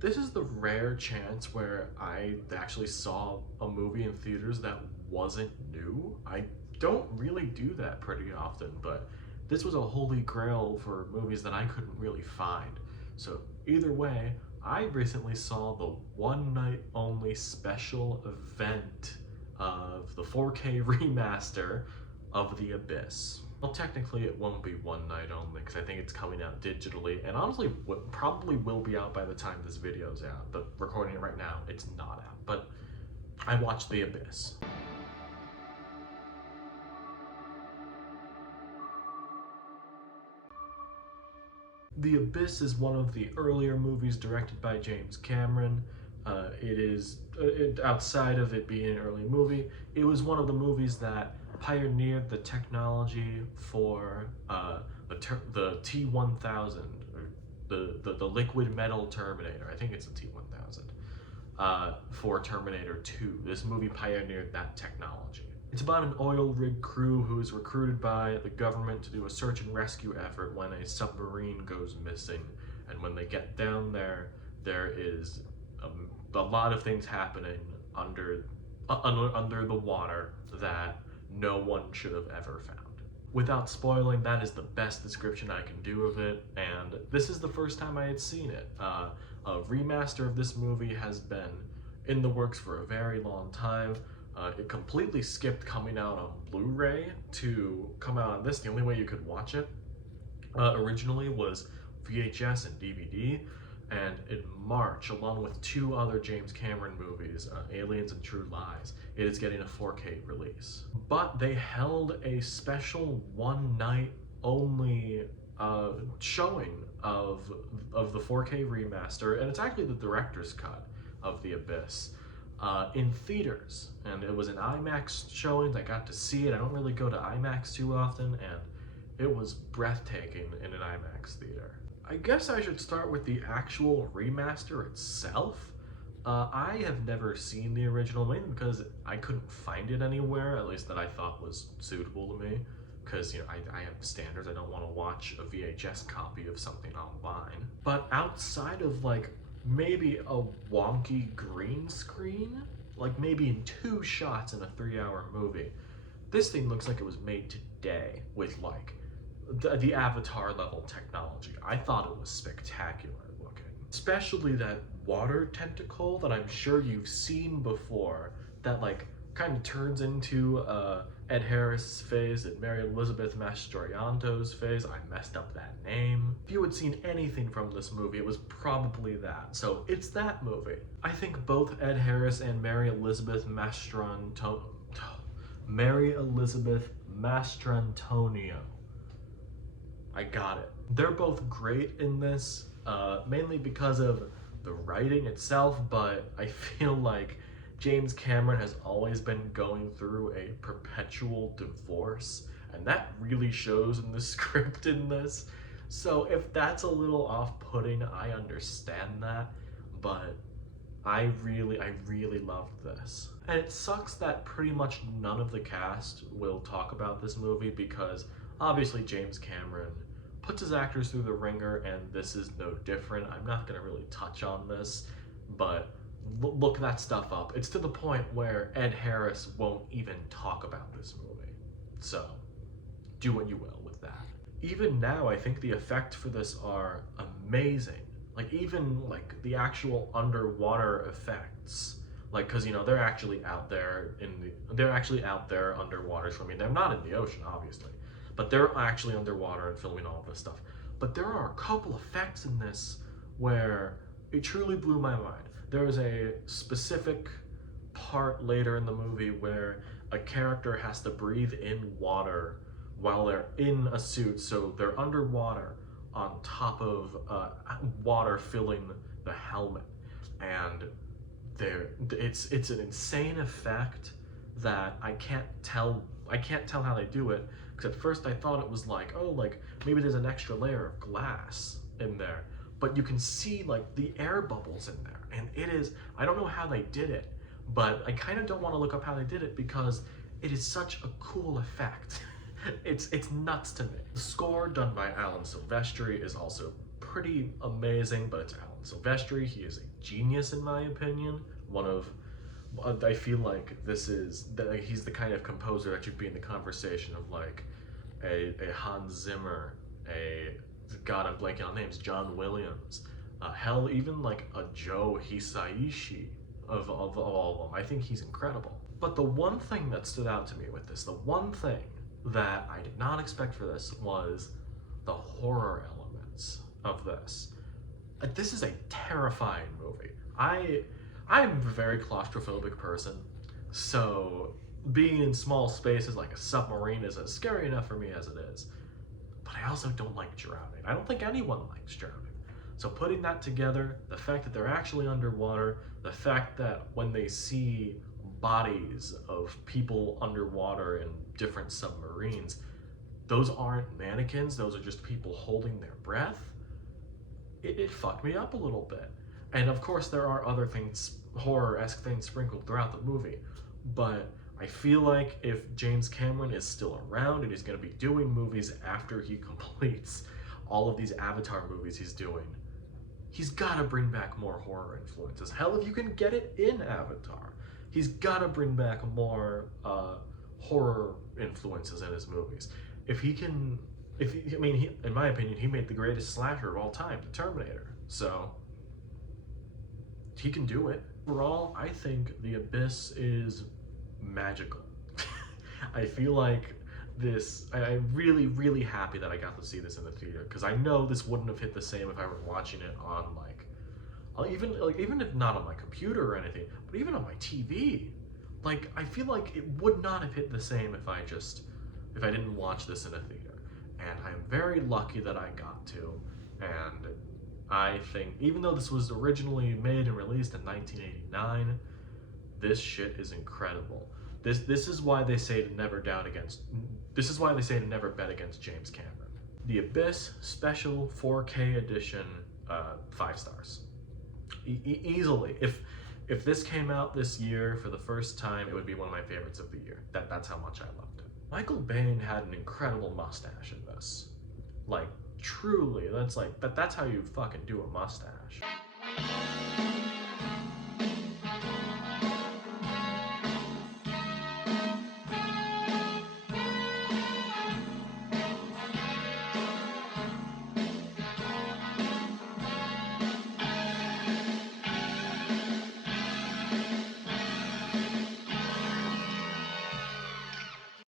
This is the rare chance where I actually saw a movie in theaters that wasn't new. I don't really do that pretty often, but this was a holy grail for movies that I couldn't really find. So either way, I recently saw the one night only special event of the 4K remaster of The Abyss. Well, technically it won't be one night only because I think it's coming out digitally, and honestly probably will be out by the time this video's out, but recording it right now, it's not out. But I watched The Abyss. The Abyss is one of the earlier movies directed by James Cameron. Outside of it being an early movie, it was one of the movies that pioneered the technology for the T-1000, or the liquid metal Terminator. I think it's the T-1000 for Terminator 2. This movie pioneered that technology. It's about an oil rig crew who is recruited by the government to do a search and rescue effort when a submarine goes missing. And when they get down there, there is a lot of things happening under the water that no one should have ever found. Without spoiling, that is the best description I can do of it, and this is the first time I had seen it. A remaster of this movie has been in the works for a very long time. It completely skipped coming out on Blu-ray to come out on this. The only way you could watch it originally was VHS and DVD, and in March, along with two other James Cameron movies, Aliens and True Lies, it is getting a 4K release. But they held a special one night only showing of the 4K remaster, and it's actually the director's cut of The Abyss. In theaters, and it was an IMAX showing. I got to see it. I don't really go to IMAX too often, and it was breathtaking in an IMAX theater. I guess I should start with the actual remaster itself. I have never seen the original, mainly because I couldn't find it anywhere, at least that I thought was suitable to me, because I have standards. I don't want to watch a VHS copy of something online. But outside of maybe a wonky green screen, like maybe in 2 shots in a 3-hour movie, this thing looks like it was made today with the Avatar level technology. I thought it was spectacular looking. Especially that water tentacle that I'm sure you've seen before, that kind of turns into Ed Harris' face and Mary Elizabeth Mastrantonio's face. I messed up that name. If you had seen anything from this movie, it was probably that. So it's that movie. I think both Ed Harris and Mary Elizabeth Mastrantonio. I got it. They're both great in this, mainly because of the writing itself, but I feel like James Cameron has always been going through a perpetual divorce, and that really shows in the script in this. So if that's a little off-putting, I understand that, but I really loved this. And it sucks that pretty much none of the cast will talk about this movie, because obviously James Cameron puts his actors through the ringer, and this is no different. I'm not gonna really touch on this, but look that stuff up. It's to the point where Ed Harris won't even talk about this movie. So do what you will with that. Even now, I think the effects for this are amazing. Even the actual underwater effects. Cause they're actually out there underwater swimming. They're not in the ocean, obviously, but they're actually underwater and filming all this stuff. But there are a couple effects in this where it truly blew my mind. There is a specific part later in the movie where a character has to breathe in water while they're in a suit, so they're underwater on top of water filling the helmet, and it's an insane effect that I can't tell how they do it, because at first I thought it was maybe there's an extra layer of glass in there, but you can see the air bubbles in there, and I don't know how they did it, but I kind of don't want to look up how they did it because it is such a cool effect. It's nuts to me. The score done by Alan Silvestri is also pretty amazing, but it's Alan Silvestri. He is a genius in my opinion. I feel like he's the kind of composer that should be in the conversation of like a Hans Zimmer, God, I'm blanking on names, John Williams, hell, even like a Joe Hisaishi of all of them. I think he's incredible. But the one thing that stood out to me with this, the one thing that I did not expect for this was the horror elements of this. This is a terrifying movie. I'm a very claustrophobic person, so being in small spaces like a submarine is as scary enough for me as it is. But I also don't like drowning. I don't think anyone likes drowning. So putting that together, the fact that they're actually underwater, the fact that when they see bodies of people underwater in different submarines, those aren't mannequins, those are just people holding their breath, it fucked me up a little bit. And of course there are other things, horror-esque things sprinkled throughout the movie, but I feel like if James Cameron is still around and he's going to be doing movies after he completes all of these Avatar movies he's doing, he's got to bring back more horror influences. Hell, if you can get it in Avatar, he's got to bring back more horror influences in his movies. In my opinion, he made the greatest slasher of all time, The Terminator. So he can do it. Overall, I think The Abyss is magical. I feel like I'm really, really happy that I got to see this in the theater, because I know this wouldn't have hit the same if I were watching it on even if not on my computer or anything, but even on my TV. Like, I feel like it would not have hit the same if I didn't watch this in a theater. And I'm very lucky that I got to. And I think, even though this was originally made and released in 1989, this shit is incredible. This is why they say to never bet against James Cameron. The Abyss Special 4K Edition, 5 stars. Easily. If this came out this year for the first time, it would be one of my favorites of the year. That's how much I loved it. Michael Biehn had an incredible mustache in this. Like, truly, that's how you fucking do a mustache.